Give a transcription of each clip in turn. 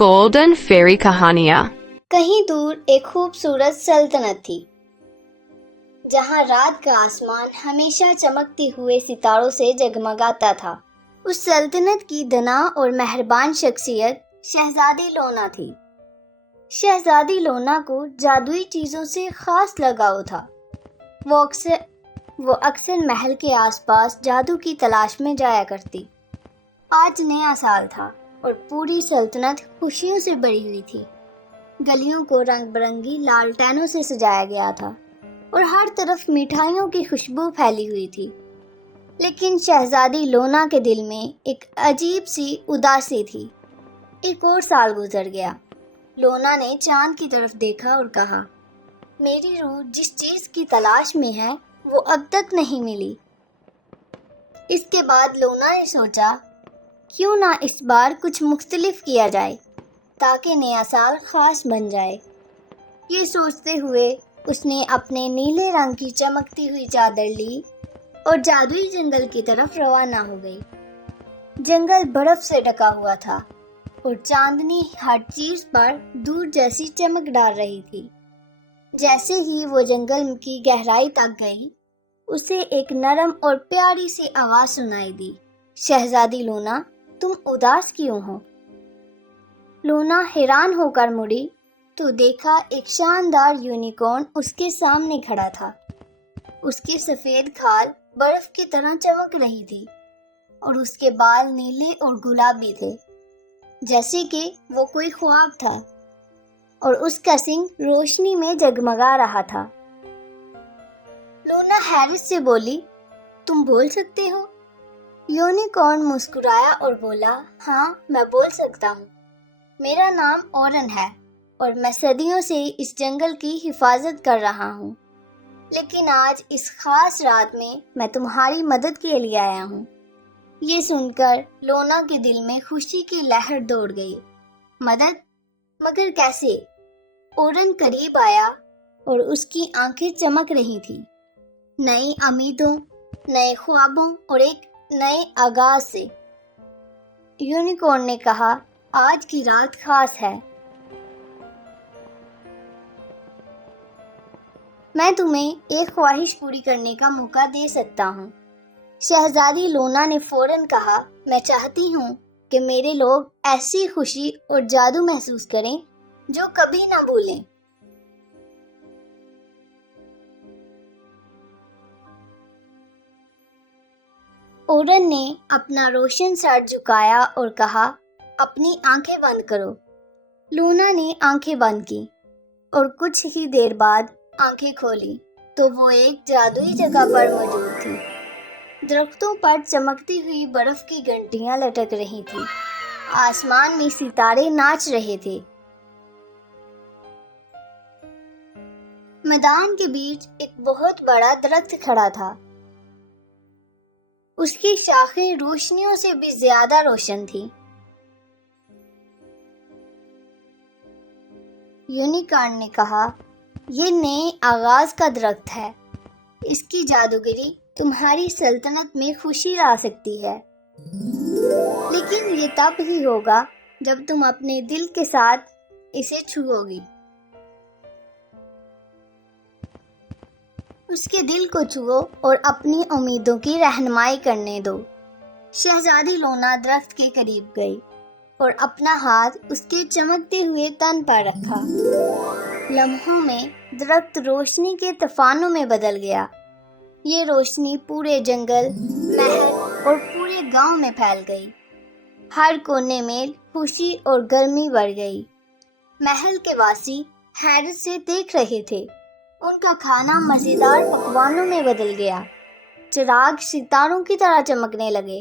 Golden Fairy कहानियाँ। कहीं दूर एक खूबसूरत सल्तनत थी जहाँ रात का आसमान हमेशा चमकते हुए सितारों से जगमगाता था। उस सल्तनत की दना और मेहरबान शख्सियत शहजादी लोना थी। शहजादी लोना को जादुई चीज़ों से खास लगाव था। वो अक्सर महल के आसपास जादू की तलाश में जाया करती। आज नया साल था और पूरी सल्तनत खुशियों से भरी हुई थी। गलियों को रंग बिरंगी लालटेनों से सजाया गया था और हर तरफ मिठाइयों की खुशबू फैली हुई थी। लेकिन शहजादी लोना के दिल में एक अजीब सी उदासी थी। एक और साल गुजर गया। लोना ने चांद की तरफ देखा और कहा, मेरी रूह जिस चीज़ की तलाश में है वो अब तक नहीं मिली। इसके बाद लोना ने सोचा, क्यों ना इस बार कुछ मुख्तलिफ किया जाए ताकि नया साल खास बन जाए। ये सोचते हुए उसने अपने नीले रंग की चमकती हुई चादर ली और जादुई जंगल की तरफ रवाना हो गई। जंगल बर्फ से ढका हुआ था और चांदनी हर चीज पर दूर जैसी चमक डाल रही थी। जैसे ही वो जंगल की गहराई तक गई, उसे एक नरम और प्यारी सी आवाज सुनाई दी, शहजादी लोना, तुम उदास क्यों हो? लोना हैरान होकर मुड़ी तो देखा एक शानदार यूनिकॉर्न उसके सामने खड़ा था। उसके सफेद खाल बर्फ की तरह चमक रही थी और उसके बाल नीले और गुलाबी थे, जैसे कि वो कोई ख्वाब था, और उसका सिंग रोशनी में जगमगा रहा था। लोना हैरिस से बोली, तुम बोल सकते हो? यूनिकॉर्न मुस्कुराया और बोला, हाँ, मैं बोल सकता हूँ। मेरा नाम ओरन है और मैं सदियों से इस जंगल की हिफाजत कर रहा हूँ। लेकिन आज इस खास रात में मैं तुम्हारी मदद के लिए आया हूँ। ये सुनकर लोना के दिल में खुशी की लहर दौड़ गई। मदद? मगर कैसे? ओरन करीब आया और उसकी आंखें चमक रही थी, नई उम्मीदों, नए ख्वाबों और एक नए आगाज से। यूनिकॉर्न ने कहा, आज की रात खास है। मैं तुम्हें एक ख्वाहिश पूरी करने का मौका दे सकता हूँ। शहजादी लोना ने फौरन कहा, मैं चाहती हूँ कि मेरे लोग ऐसी खुशी और जादू महसूस करें जो कभी ना भूलें। ओरन ने अपना रोशन सर झुकाया और कहा, अपनी आंखें बंद करो। लोना ने आंखें बंद की और कुछ ही देर बाद आंखें खोली तो वो एक जादुई जगह पर मौजूद थी। दरख्तों पर चमकती हुई बर्फ की घंटियां लटक रही थी। आसमान में सितारे नाच रहे थे। मैदान के बीच एक बहुत बड़ा दरख्त खड़ा था। उसकी शाखें रोशनियों से भी ज्यादा रोशन थी। यूनिकॉर्न ने कहा, ये नए आगाज का दरख्त है। इसकी जादूगरी तुम्हारी सल्तनत में खुशी ला सकती है, लेकिन ये तब ही होगा जब तुम अपने दिल के साथ इसे छुओगी। उसके दिल को छुओ और अपनी उम्मीदों की रहनुमाई करने दो। शहजादी लोना दरख्त के करीब गई और अपना हाथ उसके चमकते हुए तन पर रखा। लम्हों में दरख्त रोशनी के तूफानों में बदल गया। ये रोशनी पूरे जंगल, महल और पूरे गांव में फैल गई। हर कोने में खुशी और गर्मी बढ़ गई। महल के वासी हैरत से देख रहे थे। उनका खाना मजेदार पकवानों में बदल गया। चिराग सितारों की तरह चमकने लगे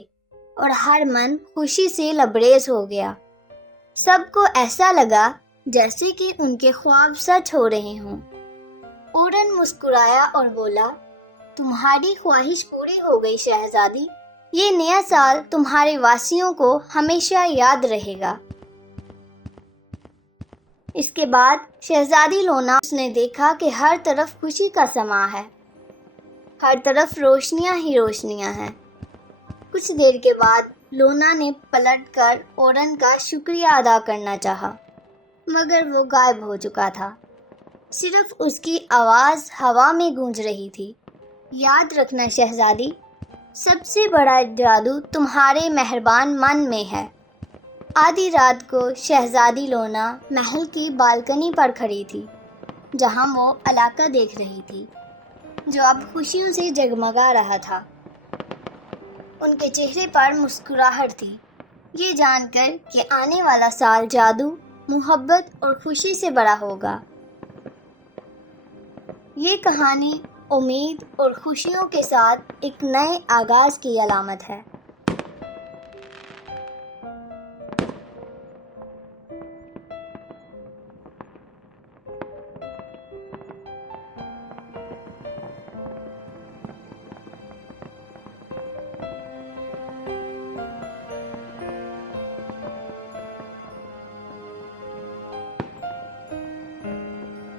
और हर मन खुशी से लबरेज हो गया। सबको ऐसा लगा जैसे कि उनके ख्वाब सच हो रहे हों। ओरन मुस्कुराया और बोला, तुम्हारी ख्वाहिश पूरी हो गई शहजादी। ये नया साल तुम्हारे वासियों को हमेशा याद रहेगा। इसके बाद शहजादी लोना उसने देखा कि हर तरफ खुशी का समा है। हर तरफ रोशनियां ही रोशनियां हैं। कुछ देर के बाद لونا نے پلٹ کر اورن کا شکریہ ادا کرنا چاہا، مگر وہ غائب ہو چکا تھا۔ صرف اس کی آواز ہوا میں گونج رہی تھی۔ یاد رکھنا شہزادی، سب سے بڑا جادو تمہارے مہربان من میں ہے۔ آدھی رات کو شہزادی لونا محل کی بالکنی پر کھڑی تھی، جہاں وہ علاقہ دیکھ رہی تھی جو اب خوشیوں سے جگمگا رہا تھا۔ ان کے چہرے پر مسکراہٹ تھی، یہ جان کر کہ آنے والا سال جادو، محبت اور خوشی سے بڑا ہوگا۔ یہ کہانی امید اور خوشیوں کے ساتھ ایک نئے آغاز کی علامت ہے۔